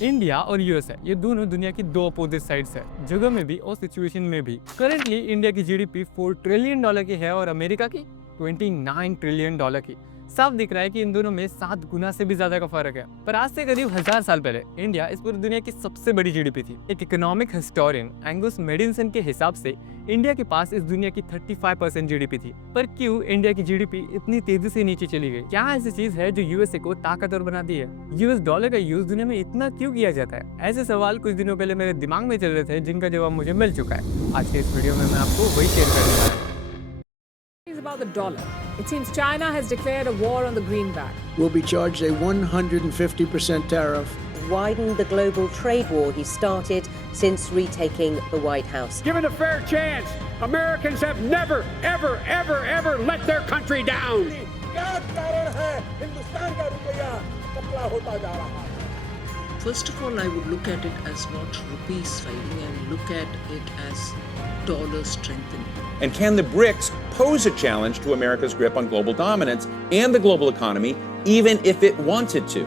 India और USA ये दोनों दुनिया की दो अपोजिट साइड्स है, जगह में भी और सिचुएशन में भी। करंटली इंडिया की जीडीपी $4 ट्रिलियन की है और अमेरिका की $29 ट्रिलियन की। साफ दिख रहा है कि इन दोनों में 7 गुना से भी ज्यादा का फर्क है। पर आज से करीब 1000 साल पहले इंडिया इस पूरी दुनिया की सबसे बड़ी जीडीपी थी। एक इकोनॉमिक हिस्टोरियन एंगस मेडिसन के हिसाब से इंडिया के पास इस दुनिया की 35% जीडीपी थी। पर क्यों इंडिया की जीडीपी इतनी तेजी से नीचे चली गई? क्या ऐसी चीज है जो यूएसए को ताकतवर बनाती है? यूएस डॉलर का यूज दुनिया में इतना क्यों किया जाता है? ऐसे सवाल कुछ दिनों पहले मेरे दिमाग में चल रहे थे, जिनका जवाब मुझे मिल चुका है। आज के इस वीडियो में मैं आपको वही शेयर करने वाला हूं। About the dollar. It seems China has declared a war on the greenback. Will be charged a 150% tariff. Widen the global trade war he started since retaking the White House. Given a fair chance, Americans have never, ever, ever, ever let their country down. First of all, I would look at it as not rupees fighting and look at it as dollar strengthening. And can the BRICS pose a challenge to America's grip on global dominance and the global economy, even if it wanted to?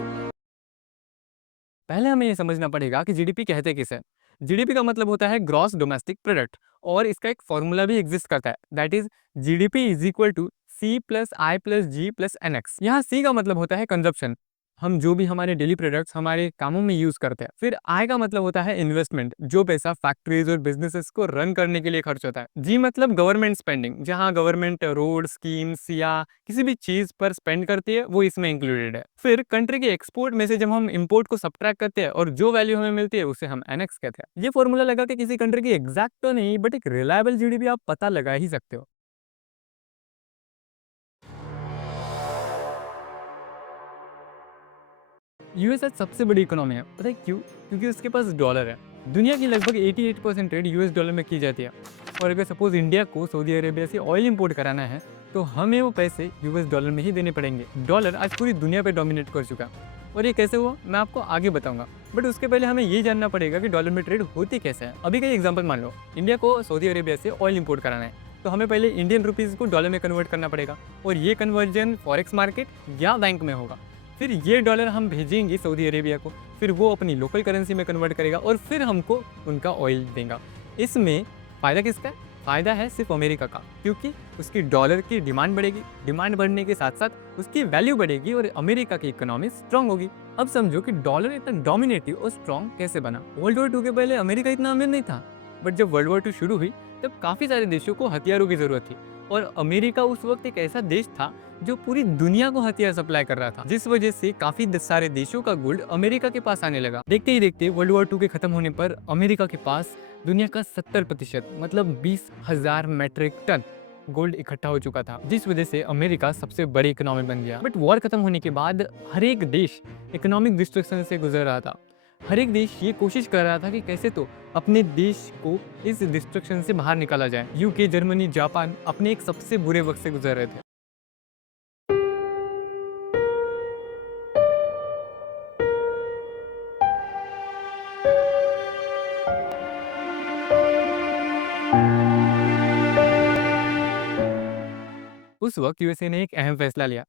पहले हमें ये समझना पड़ेगा कि GDP कहते किसे। GDP का मतलब होता है ग्रॉस डोमेस्टिक प्रोडक्ट, और इसका एक फॉर्मूला भी एग्जिस्ट करता है, that is GDP is equal to C plus I plus G plus N X. यहाँ सी का मतलब होता है कंजप्शन, हम जो भी हमारे डेली प्रोडक्ट्स हमारे कामों में यूज करते हैं। फिर आई का मतलब होता है इन्वेस्टमेंट, जो पैसा फैक्ट्रीज और बिजनेसेस को रन करने के लिए खर्च होता है। जी मतलब गवर्नमेंट स्पेंडिंग, जहां गवर्नमेंट रोड स्कीम्स या किसी भी चीज पर स्पेंड करती है, वो इसमें इंक्लूडेड है। फिर कंट्री के एक्सपोर्ट में से जब हम इंपोर्ट को सब्ट्रैक्ट करते हैं और जो वैल्यू हमें मिलती है उसे हम एनएक्स कहते हैं। ये फॉर्मूला लगा के किसी कंट्री की एग्जैक्ट तो नहीं, बट एक रिलायबल जीडीपी आप पता लगा ही सकते हो। यूएस आज सबसे बड़ी इकोनॉमी है, पता है क्यों? क्योंकि उसके पास डॉलर है। दुनिया की लगभग 88% ट्रेड यूएस डॉलर में की जाती है, और अगर सपोज इंडिया को सऊदी अरेबिया से ऑयल इंपोर्ट कराना है तो हमें वो पैसे यूएस डॉलर में ही देने पड़ेंगे। डॉलर आज पूरी दुनिया पे डोमिनेट कर चुका है, और ये कैसे हुआ मैं आपको आगे बताऊंगा। बट उसके पहले हमें ये जानना पड़ेगा कि डॉलर में ट्रेड होती कैसे है। अभी का एग्जाम्पल मान लो, इंडिया को सऊदी अरेबिया से ऑयल इंपोर्ट कराना है, तो हमें पहले इंडियन रुपीज़ को डॉलर में कन्वर्ट करना पड़ेगा, और ये कन्वर्जन फॉरेक्स मार्केट या बैंक में होगा। फिर ये डॉलर हम भेजेंगे सऊदी अरेबिया को, फिर वो अपनी लोकल करेंसी में कन्वर्ट करेगा और फिर हमको उनका ऑयल देगा। इसमें फ़ायदा किसका है? फ़ायदा है सिर्फ अमेरिका का, क्योंकि उसकी डॉलर की डिमांड बढ़ेगी, डिमांड बढ़ने के साथ साथ उसकी वैल्यू बढ़ेगी और अमेरिका की इकोनॉमी स्ट्रांग होगी। अब समझो कि डॉलर इतना डोमिनेटिव और स्ट्रांग कैसे बना। वर्ल्ड वॉर 2 के पहले अमेरिका इतना अमीर नहीं था, बट जब वर्ल्ड वॉर 2 शुरू हुई तब काफ़ी सारे देशों को हथियारों की ज़रूरत थी, और अमेरिका उस वक्त एक ऐसा देश था जो पूरी दुनिया को हथियार सप्लाई कर रहा था, जिस वजह से काफी सारे देशों का गोल्ड अमेरिका के पास आने लगा। देखते ही देखते वर्ल्ड वॉर 2 के खत्म होने पर अमेरिका के पास दुनिया का 70% मतलब 20,000 मैट्रिक टन गोल्ड इकट्ठा हो चुका था, जिस वजह से अमेरिका सबसे बड़ी इकोनॉमी बन गया। बट वॉर खत्म होने के बाद हर एक देश इकोनॉमिक डिस्ट्रक्शन से गुजर रहा था। हर एक देश ये कोशिश कर रहा था कि कैसे तो अपने देश को इस डिस्ट्रक्शन से बाहर निकाला जाए। यूके, जर्मनी, जापान अपने एक सबसे बुरे वक्त से गुजर रहे थे। उस वक्त यूएसए ने एक अहम फैसला लिया।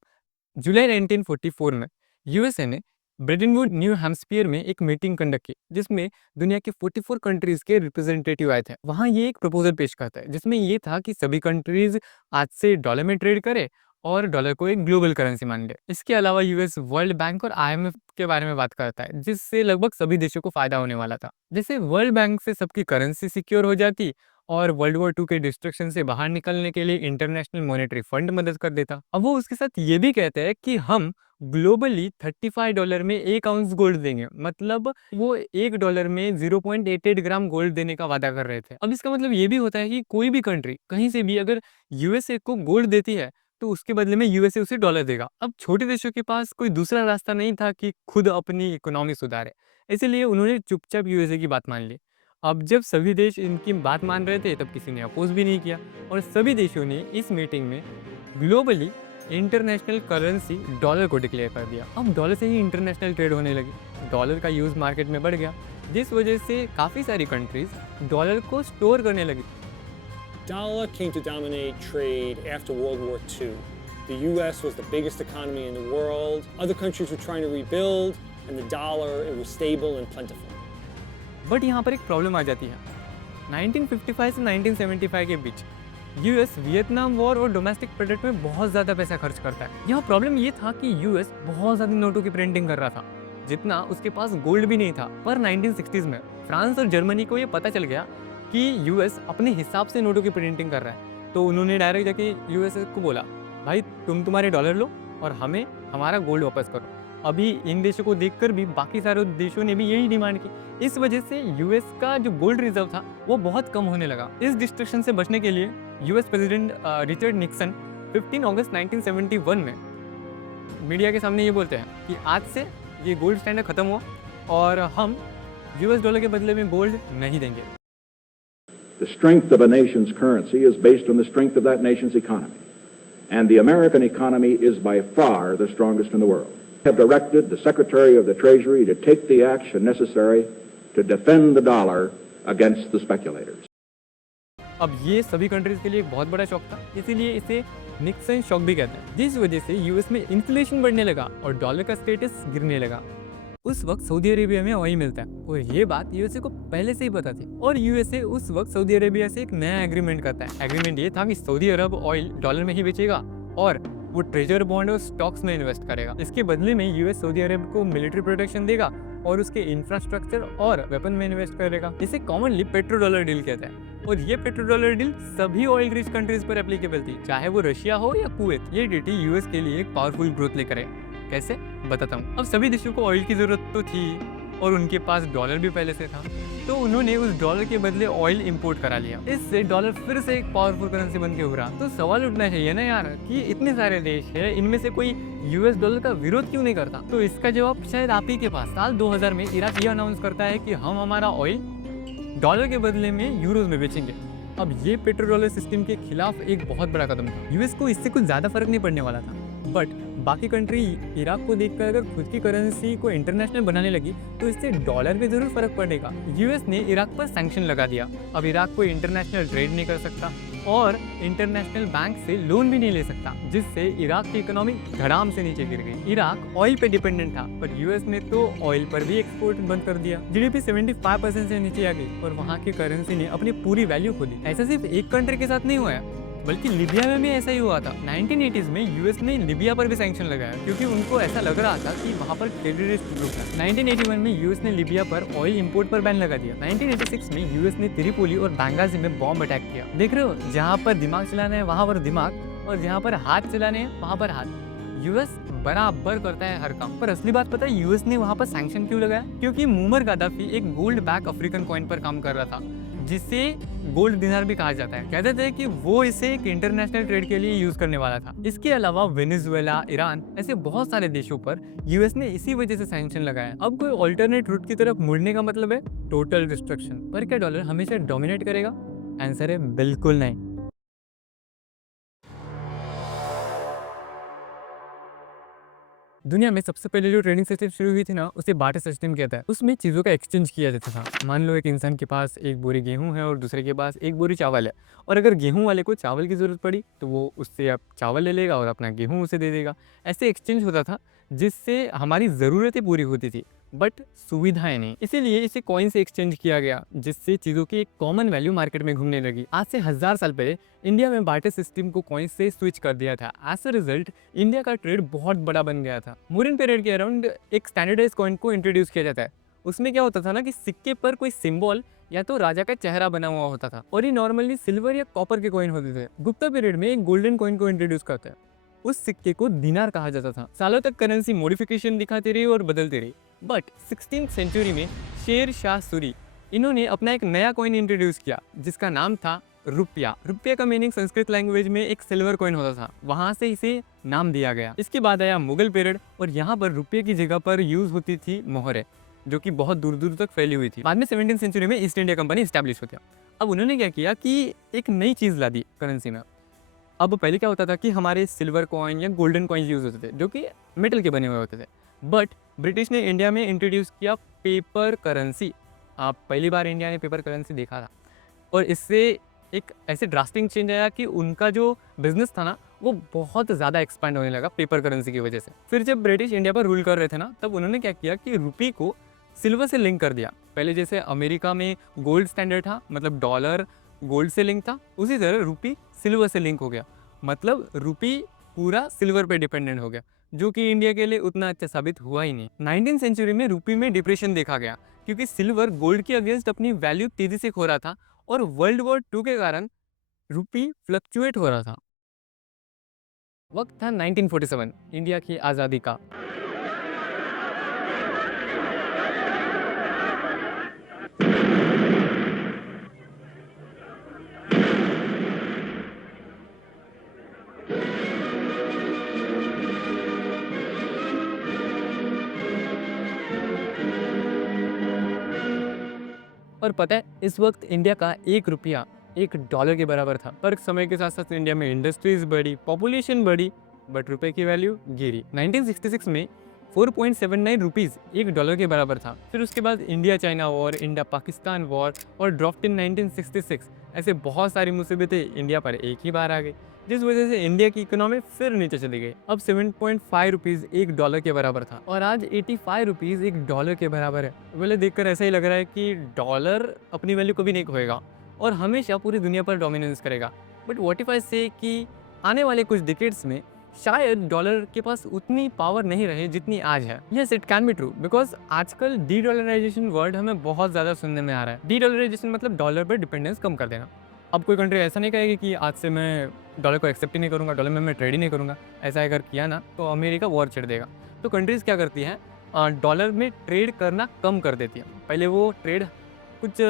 जुलाई 1944 में यूएसए ने ब्रेडनवुड, न्यू हैम्पशायर में एक मीटिंग कंडक्ट की, जिसमें दुनिया के 44 कंट्रीज के रिप्रेजेंटेटिव आए थे। वहाँ ये एक प्रपोजल पेश करता है, जिसमें ये था कि सभी कंट्रीज आज से डॉलर में ट्रेड करे और डॉलर को एक ग्लोबल करेंसी मान ले। इसके अलावा यूएस वर्ल्ड बैंक और आईएमएफ के बारे में बात करता है, जिससे लगभग सभी देशों को फायदा होने वाला था। जैसे वर्ल्ड बैंक से सबकी करेंसी सिक्योर हो जाती और वर्ल्ड वॉर 2 के डिस्ट्रक्शन से बाहर निकलने के लिए इंटरनेशनल मॉनेटरी फंड मदद कर देता। अब वो उसके साथ ये भी कहते हैं कि हम ग्लोबली $35 में 1 आउंस गोल्ड देंगे, मतलब वो $1 में 0.88 ग्राम गोल्ड देने का वादा कर रहे थे। अब इसका मतलब ये भी होता है कि कोई भी कंट्री कहीं से भी अगर यूएसए को गोल्ड देती है तो उसके बदले में यूएसए उसे डॉलर देगा। अब छोटे देशों के पास कोई दूसरा रास्ता नहीं था कि खुद अपनी इकोनॉमी सुधारे, इसीलिए उन्होंने चुपचाप यूएसए की बात मान ली। अब जब सभी देश इनकी बात मान रहे थे तब किसी ने अपोज भी नहीं किया, और सभी देशों ने इस मीटिंग में ग्लोबली इंटरनेशनल करेंसी डॉलर को डिक्लेयर कर दिया। अब डॉलर से ही इंटरनेशनल ट्रेड होने लगी, डॉलर का यूज़ मार्केट में बढ़ गया, जिस वजह से काफ़ी सारी कंट्रीज डॉलर को स्टोर करने लगी। Dollar came to dominate trade after World War II. The US was the biggest economy in the world. Other countries were trying to rebuild. and the dollar, it was stable and plentiful. But यहाँ पर एक problem आ जाती है। 1955 से 1975 के बीच US Vietnam war और domestic product में बहुत ज़्यादा पैसा खर्च करता है। यहाँ प्रॉब्लम ये था कि यूएस बहुत ज़्यादा नोटों की प्रिंटिंग कर रहा था, जितना उसके पास गोल्ड भी नहीं था। पर 1960s में फ्रांस और जर्मनी को ये पता चल गया कि यूएस अपने हिसाब से नोटों की प्रिंटिंग कर रहा है, तो उन्होंने डायरेक्ट जाके यूएस को बोला, भाई तुम तुम्हारे डॉलर लो और हमें हमारा गोल्ड वापस करो। अभी इन देशों को देखकर भी बाकी सारे देशों ने भी यही डिमांड की। इस वजह से यूएस का जो गोल्ड रिजर्व था वो बहुत कम होने लगा। इस डिस्ट्रक्शन से बचने के लिए यूएस प्रेसिडेंट रिचर्ड निक्सन 15 अगस्त 1971 में मीडिया के सामने ये बोलते हैं कि आज से ये गोल्ड स्टैंडर्ड खत्म हुआ और हम यूएस डॉलर के बदले में गोल्ड नहीं देंगे। The strength of a nation's currency is based on the strength of that nation's economy. And the American economy is by far the strongest in the world. I have directed the Secretary of the Treasury to take the action necessary to defend the dollar against the speculators. अब ये सभी countries के लिए एक बहुत बड़ा shock था, इसीलिए इसे निक्सन शॉक भी कहते हैं, जिस वजह से यूएस में इन्फ्लेशन बढ़ने लगा और डॉलर का स्टेटस गिरने लगा। उस वक्त सऊदी अरेबिया में ऑयल मिलता है और ये बात यूएसए को पहले से ही पता थी और यूएसए उस वक्त सऊदी अरेबिया से एक नया एग्रीमेंट करता है। एग्रीमेंट ये था कि सऊदी अरब ऑयल डॉलर में ही बेचेगा और वो ट्रेजर बॉन्ड और स्टॉक्स में इन्वेस्ट करेगा। इसके बदले में यूएस सऊदी अरब को मिलिट्री प्रोटेक्शन देगा और उसके इंफ्रास्ट्रक्चर और वेपन में इन्वेस्ट करेगा। इसे कॉमनली पेट्रो डॉलर डील कहते हैं और ये पेट्रो डॉलर डील सभी ऑयल रिच कंट्रीज पर एप्लीकेबल थी, चाहे वो रशिया हो या कुवैत। ये डीटी यूएस के लिए एक पावरफुल ग्रोथ लेकर आए। कैसे, बताता हूँ। अब सभी देशों को ऑयल की जरूरत तो थी और उनके पास डॉलर भी पहले से था, तो उन्होंने उस डॉलर के बदले ऑयल इंपोर्ट करा लिया। इससे डॉलर फिर से एक पावरफुल करेंसी बन के उभरा। तो सवाल उठना चाहिए ना यार कि इतने सारे देश है, इनमें से कोई यूएस डॉलर का विरोध क्यों नहीं करता? तो इसका जवाब शायद आप ही के पास। साल 2000 में इराक ये अनाउंस करता है कि हम हमारा ऑयल डॉलर के बदले में यूरोज में बेचेंगे। अब ये पेट्रो डॉलर सिस्टम के खिलाफ एक बहुत बड़ा कदम था। यूएस को इससे कुछ ज़्यादा फर्क नहीं पड़ने वाला था, बट बाकी कंट्री इराक को देखकर अगर खुद की करेंसी को इंटरनेशनल बनाने लगी तो इससे डॉलर पे जरूर फर्क पड़ेगा। यूएस ने इराक पर सैंक्शन लगा दिया। अब इराक को इंटरनेशनल ट्रेड नहीं कर सकता और इंटरनेशनल बैंक से लोन भी नहीं ले सकता, जिससे इराक की इकोनॉमी धड़ाम से नीचे गिर गई। इराक ऑयल पे डिपेंडेंट था, पर यूएस ने तो ऑयल पर भी एक्सपोर्ट बंद कर दिया। जीडीपी 75% से नीचे आ गई और वहाँ की करेंसी ने अपनी पूरी वैल्यू खो दी। ऐसा सिर्फ एक कंट्री के साथ नहीं हुआ है, बल्कि लीबिया में भी ऐसा ही हुआ था। 1980s में यूएस ने लीबिया पर भी सैंक्शन लगाया क्योंकि उनको ऐसा लग रहा था कि वहाँ पर टेररिस्ट ग्रुप था। 1981 में यूएस ने लीबिया पर ऑयल इंपोर्ट पर बैन लगा दिया। 1986 में यूएस ने त्रिपोली और बेंगाजी में बॉम्ब अटैक किया। देख रहे हो, जहाँ पर दिमाग चलाना है वहाँ पर दिमाग और जहाँ पर हाथ चलाने हैं वहाँ पर हाथ। यूएस बराबर करता है हर काम। पर असली बात पता है यूएस ने वहाँ पर सैंक्शन क्यों लगाया? क्योंकि मुअम्मर गद्दाफी एक गोल्ड बैक अफ्रीकन कॉइन पर काम कर रहा था, जिसे गोल्ड दिनार भी कहा जाता है। कहते थे कि वो इसे एक इंटरनेशनल ट्रेड के लिए यूज करने वाला था। इसके अलावा वेनेजुएला, ईरान ऐसे बहुत सारे देशों पर यूएस ने इसी वजह से सैंक्शन लगाया। अब कोई ऑल्टरनेट रूट की तरफ मुड़ने का मतलब है टोटल डिस्ट्रक्शन। पर क्या डॉलर हमेशा डोमिनेट करेगा? आंसर है बिल्कुल नहीं। दुनिया में सबसे पहले जो ट्रेडिंग सिस्टम शुरू हुई थी ना, उसे बार्टर सिस्टम कहता है। उसमें चीज़ों का एक्सचेंज किया जाता था। मान लो एक इंसान के पास एक बोरी गेहूं है और दूसरे के पास एक बोरी चावल है, और अगर गेहूं वाले को चावल की ज़रूरत पड़ी तो वो उससे अब चावल ले लेगा और अपना गेहूं उसे दे देगा। ऐसे एक्सचेंज होता था जिससे हमारी ज़रूरतें पूरी होती थी, बट सुविधाएं नहीं। इसीलिए इसे कॉइन से एक्सचेंज किया गया, जिससे चीज़ों की एक कॉमन वैल्यू मार्केट में घूमने लगी। आज से 1000 साल पहले इंडिया में बार्टर सिस्टम को कॉइन से स्विच कर दिया था। एज अ रिजल्ट इंडिया का ट्रेड बहुत बड़ा बन गया था। मौर्यन पीरियड के अराउंड एक स्टैंडर्डाइज कॉइन को इंट्रोड्यूस किया जाता है। उसमें क्या होता था ना कि सिक्के पर कोई सिंबल या तो राजा का चेहरा बना हुआ होता था, और ये नॉर्मली सिल्वर या कॉपर के कॉइन होते थे। गुप्ता पीरियड में एक गोल्डन कॉइन को इंट्रोड्यूस करते हैं। उस सिक्के को दिनार कहा जाता था। सालों तक करेंसी मॉडिफिकेशन दिखाती रही और बदलती रही, बट 16th सेंचुरी में शेर शाह सूरी इन्होंने अपना एक नया कॉइन इंट्रोड्यूस किया जिसका नाम था रुपया। रुपया का मीनिंग संस्कृत लैंग्वेज में एक सिल्वर कॉइन होता था, वहां से इसे नाम दिया गया। इसके बाद आया मुगल पीरियड, और यहाँ पर रुपये की जगह पर यूज होती थी मोहरें, जो कि बहुत दूर दूर तक फैली हुई थी। बाद में 17th सेंचुरी में ईस्ट इंडिया कंपनी स्टैब्लिश होती है। अब उन्होंने क्या किया कि एक नई चीज़ ला दी करेंसी में। अब पहले क्या होता था कि हमारे सिल्वर कॉइन या गोल्डन कॉइन यूज होते थे जो कि मेटल के बने हुए होते थे, बट ब्रिटिश ने इंडिया में इंट्रोड्यूस किया पेपर करेंसी। आप पहली बार इंडिया ने पेपर करेंसी देखा था, और इससे एक ऐसे ड्रास्टिक चेंज आया कि उनका जो बिजनेस था ना वो बहुत ज़्यादा एक्सपैंड होने लगा पेपर करेंसी की वजह से। फिर जब ब्रिटिश इंडिया पर रूल कर रहे थे ना, तब उन्होंने क्या किया कि रुपी को सिल्वर से लिंक कर दिया। पहले जैसे अमेरिका में गोल्ड स्टैंडर्ड था, मतलब डॉलर गोल्ड से लिंक था, उसी तरह रुपी सिल्वर से लिंक हो गया, मतलब रुपी पूरा सिल्वर पे डिपेंडेंट हो गया, जो कि इंडिया के लिए उतना अच्छा साबित हुआ ही नहीं। 19वीं सेंचुरी में रुपी में डिप्रेशन देखा गया क्योंकि सिल्वर गोल्ड के अगेंस्ट अपनी वैल्यू तेजी से खो रहा था और वर्ल्ड वॉर 2 के कारण रुपी फ्लक्चुएट हो रहा था। वक्त था 1947, इंडिया की आज़ादी का। और पता है, इस वक्त इंडिया का 1 रुपया $1 के बराबर था। पर समय के साथ साथ इंडिया में इंडस्ट्रीज बढ़ी, पॉपुलेशन बढ़ी, बट रुपए की वैल्यू गिरी। 1966 में 4.79 रुपीज़ $1 के बराबर था। फिर उसके बाद India China war, India Pakistan war और ड्राफ्ट इन 1966, ऐसे बहुत सारी मुसीबतें इंडिया पर एक ही बार आ गई, जिस वजह से इंडिया की इकोनॉमी फिर नीचे चली गई। अब 7.5 रुपीज़ $1 के बराबर था और आज 85 रुपीज़ $1 के बराबर है। पहले देखकर ऐसा ही लग रहा है कि डॉलर अपनी वैल्यू कभी नहीं खोएगा और हमेशा पूरी दुनिया पर डोमिनेंस करेगा। बट व्हाट इफ आई से कि आने वाले कुछ डिकेड्स में शायद डॉलर के पास उतनी पावर नहीं रहे जितनी आज है। Yes, it can be true, because आजकल डी डॉलराइजेशन वर्ड हमें बहुत ज़्यादा सुनने में आ रहा है। डी डॉलराइजेशन मतलब डॉलर पर डिपेंडेंस कम कर देना। अब कोई कंट्री ऐसा नहीं कहेगी कि आज से मैं डॉलर को एक्सेप्ट ही नहीं करूँगा, डॉलर में मैं ट्रेड ही नहीं करूँगा। ऐसा अगर किया ना तो अमेरिका वॉर छेड़ देगा। तो कंट्रीज़ क्या करती हैं, डॉलर में ट्रेड करना कम कर देती है। पहले वो ट्रेड कुछ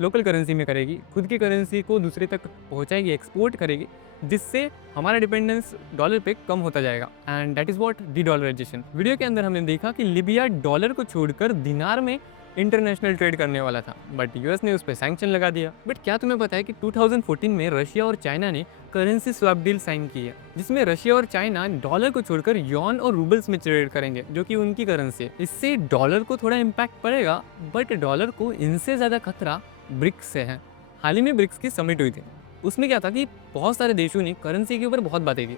लोकल करेंसी में करेगी, खुद की करेंसी को दूसरे तक पहुंचाएगी, एक्सपोर्ट करेगी, जिससे हमारा डिपेंडेंस डॉलर पे कम होता जाएगा। And that is what de dollarization. Video के अंदर हमने देखा कि लीबिया डॉलर को छोड़कर दिनार में इंटरनेशनल ट्रेड करने वाला था, बट यूएस ने उस पर सैंक्शन लगा दिया। बट क्या तुम्हें पता है कि 2014 में रशिया और चाइना ने करेंसी स्वैप डील साइन की है, जिसमें रशिया और चाइना डॉलर को छोड़कर यॉन और रूबल्स में ट्रेड करेंगे, जो कि उनकी करेंसी है। इससे डॉलर को थोड़ा इम्पैक्ट पड़ेगा, बट डॉलर को इनसे ज़्यादा खतरा ब्रिक्स से है। हाल ही में ब्रिक्स की समिट हुई थी, उसमें क्या था कि बहुत सारे देशों ने करेंसी के ऊपर बहुत बातें की,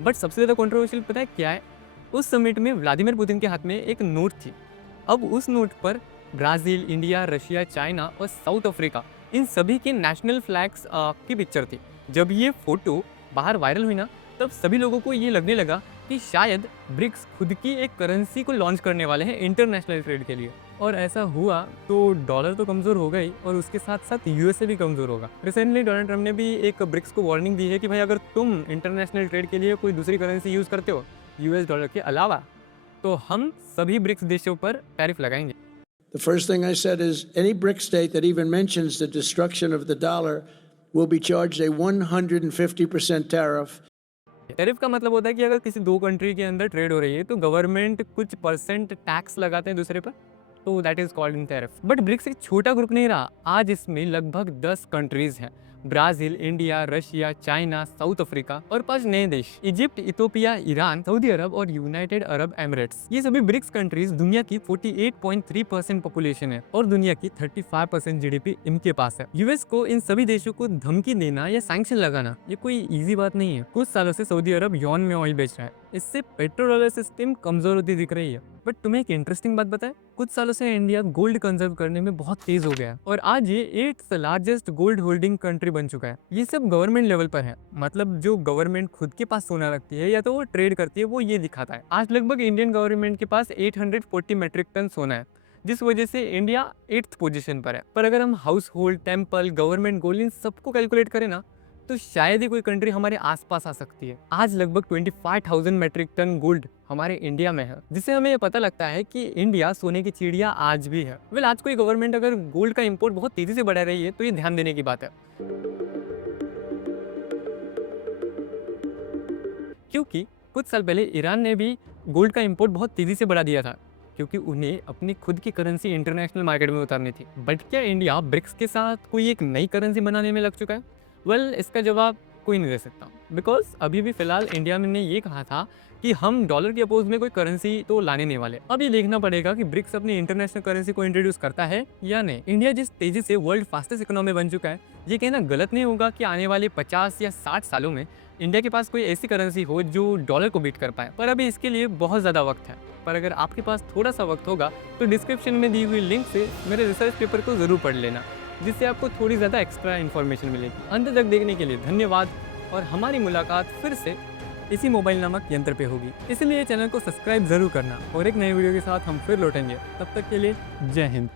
बट सबसे ज़्यादा कंट्रोवर्शियल पता है क्या है? उस समिट में व्लादिमीर पुतिन के हाथ में एक नोट थी। अब उस नोट पर ब्राज़ील, इंडिया, रशिया, चाइना और साउथ अफ्रीका, इन सभी के नेशनल फ्लैग्स की पिक्चर थी। जब ये फ़ोटो बाहर वायरल हुई ना, तब सभी लोगों को ये लगने लगा कि शायद ब्रिक्स खुद की एक करेंसी को लॉन्च करने वाले हैं इंटरनेशनल ट्रेड के लिए। और ऐसा हुआ तो डॉलर तो कमज़ोर हो गई और उसके साथ साथ यूएसए भी कमज़ोर होगा। रिसेंटली डोनाल्ड ट्रंप ने भी एक ब्रिक्स को वार्निंग दी है कि भाई अगर तुम इंटरनेशनल ट्रेड के लिए कोई दूसरी करेंसी यूज़ करते हो यूएस डॉलर के अलावा, तो हम सभी ब्रिक्स देशों पर टैरिफ लगाएंगे। The first thing I said is any BRIC state that even mentions the destruction of the dollar will be charged a 150% tariff. Tariff का मतलब होता है कि अगर किसी दो कंट्री के अंदर ट्रेड हो रही है तो गवर्नमेंट कुछ परसेंट टैक्स लगाते हैं दूसरे पर, तो that is called in tariff. But BRICS एक छोटा ग्रुप नहीं रहा, आज इसमें लगभग 10 कंट्रीज हैं। Brazil, India, Russia, China, south Africa और 5 नए देश, इजिप्ट, इथोपिया, ईरान, सऊदी अरब और यूनाइटेड अरब एमिरेट्स। ये सभी ब्रिक्स कंट्रीज दुनिया की 48.3% पॉपुलेशन है और दुनिया की 35% जीडीपी इनके पास है। यूएस को इन सभी देशों को धमकी देना या सैंक्शन लगाना ये कोई इजी बात नहीं है। कुछ सालों से सऊदी अरब यॉन में ऑयल बेच रहा है, इससे पेट्रो डॉलर सिस्टम कमजोर होती दिख रही है। बट तुम्हें एक इंटरेस्टिंग बात बताए, कुछ सालों से इंडिया गोल्ड कंजर्व करने में बहुत तेज हो गया है और आज ये 8th largest gold holding country बन चुका है। ये सब गवर्नमेंट लेवल पर है, मतलब जो गवर्नमेंट खुद के पास सोना रखती है या तो वो ट्रेड करती है, वो ये दिखाता है। आज लगभग इंडियन गवर्नमेंट के पास 840 मेट्रिक टन सोना है, जिस वजह से इंडिया 8th पोजीशन पर है। पर अगर हम house hold, temple, government gold in सबको कैलकुलेट करें ना, तो शायद ही कोई कंट्री हमारे आसपास आ सकती है। आज लगभग 25,000 मेट्रिक टन गोल्ड हमारे इंडिया में है, जिससे हमें ये पता लगता है कि इंडिया सोने की चिड़िया आज भी है। वेल, आज कोई गवर्नमेंट अगर गोल्ड का इंपोर्ट बहुत तेजी से बढ़ा रही है तो ये ध्यान देने की बात है, क्योंकि कुछ साल पहले ईरान ने भी गोल्ड का इंपोर्ट बहुत तेजी से बढ़ा दिया था, क्योंकि उन्हें अपनी खुद की करेंसी इंटरनेशनल मार्केट में उतारनी थी। बट क्या इंडिया ब्रिक्स के साथ कोई एक नई करेंसी बनाने में लग चुका है? वेल, इसका जवाब कोई नहीं दे सकता, बिकॉज अभी भी फिलहाल इंडिया में ने ये कहा था कि हम डॉलर के अपोज में कोई करेंसी तो लाने नहीं वाले। अब ये देखना पड़ेगा कि ब्रिक्स अपनी इंटरनेशनल करेंसी को इंट्रोड्यूस करता है या नहीं। इंडिया जिस तेजी से वर्ल्ड फास्टेस्ट इकोनॉमी बन चुका है, ये कहना गलत नहीं होगा कि आने वाले 50 या 60 सालों में इंडिया के पास कोई ऐसी करेंसी हो जो डॉलर को बीट कर पाए, पर अभी इसके लिए बहुत ज़्यादा वक्त है। पर अगर आपके पास थोड़ा सा वक्त होगा तो डिस्क्रिप्शन में दी हुई लिंक से मेरे रिसर्च पेपर को ज़रूर पढ़ लेना, जिससे आपको थोड़ी ज़्यादा एक्स्ट्रा इन्फॉर्मेशन मिलेगी। अंत तक देखने के लिए धन्यवाद, और हमारी मुलाकात फिर से इसी मोबाइल नामक यंत्र पे होगी, इसलिए चैनल को सब्सक्राइब ज़रूर करना और एक नई वीडियो के साथ हम फिर लौटेंगे। तब तक के लिए जय हिंद।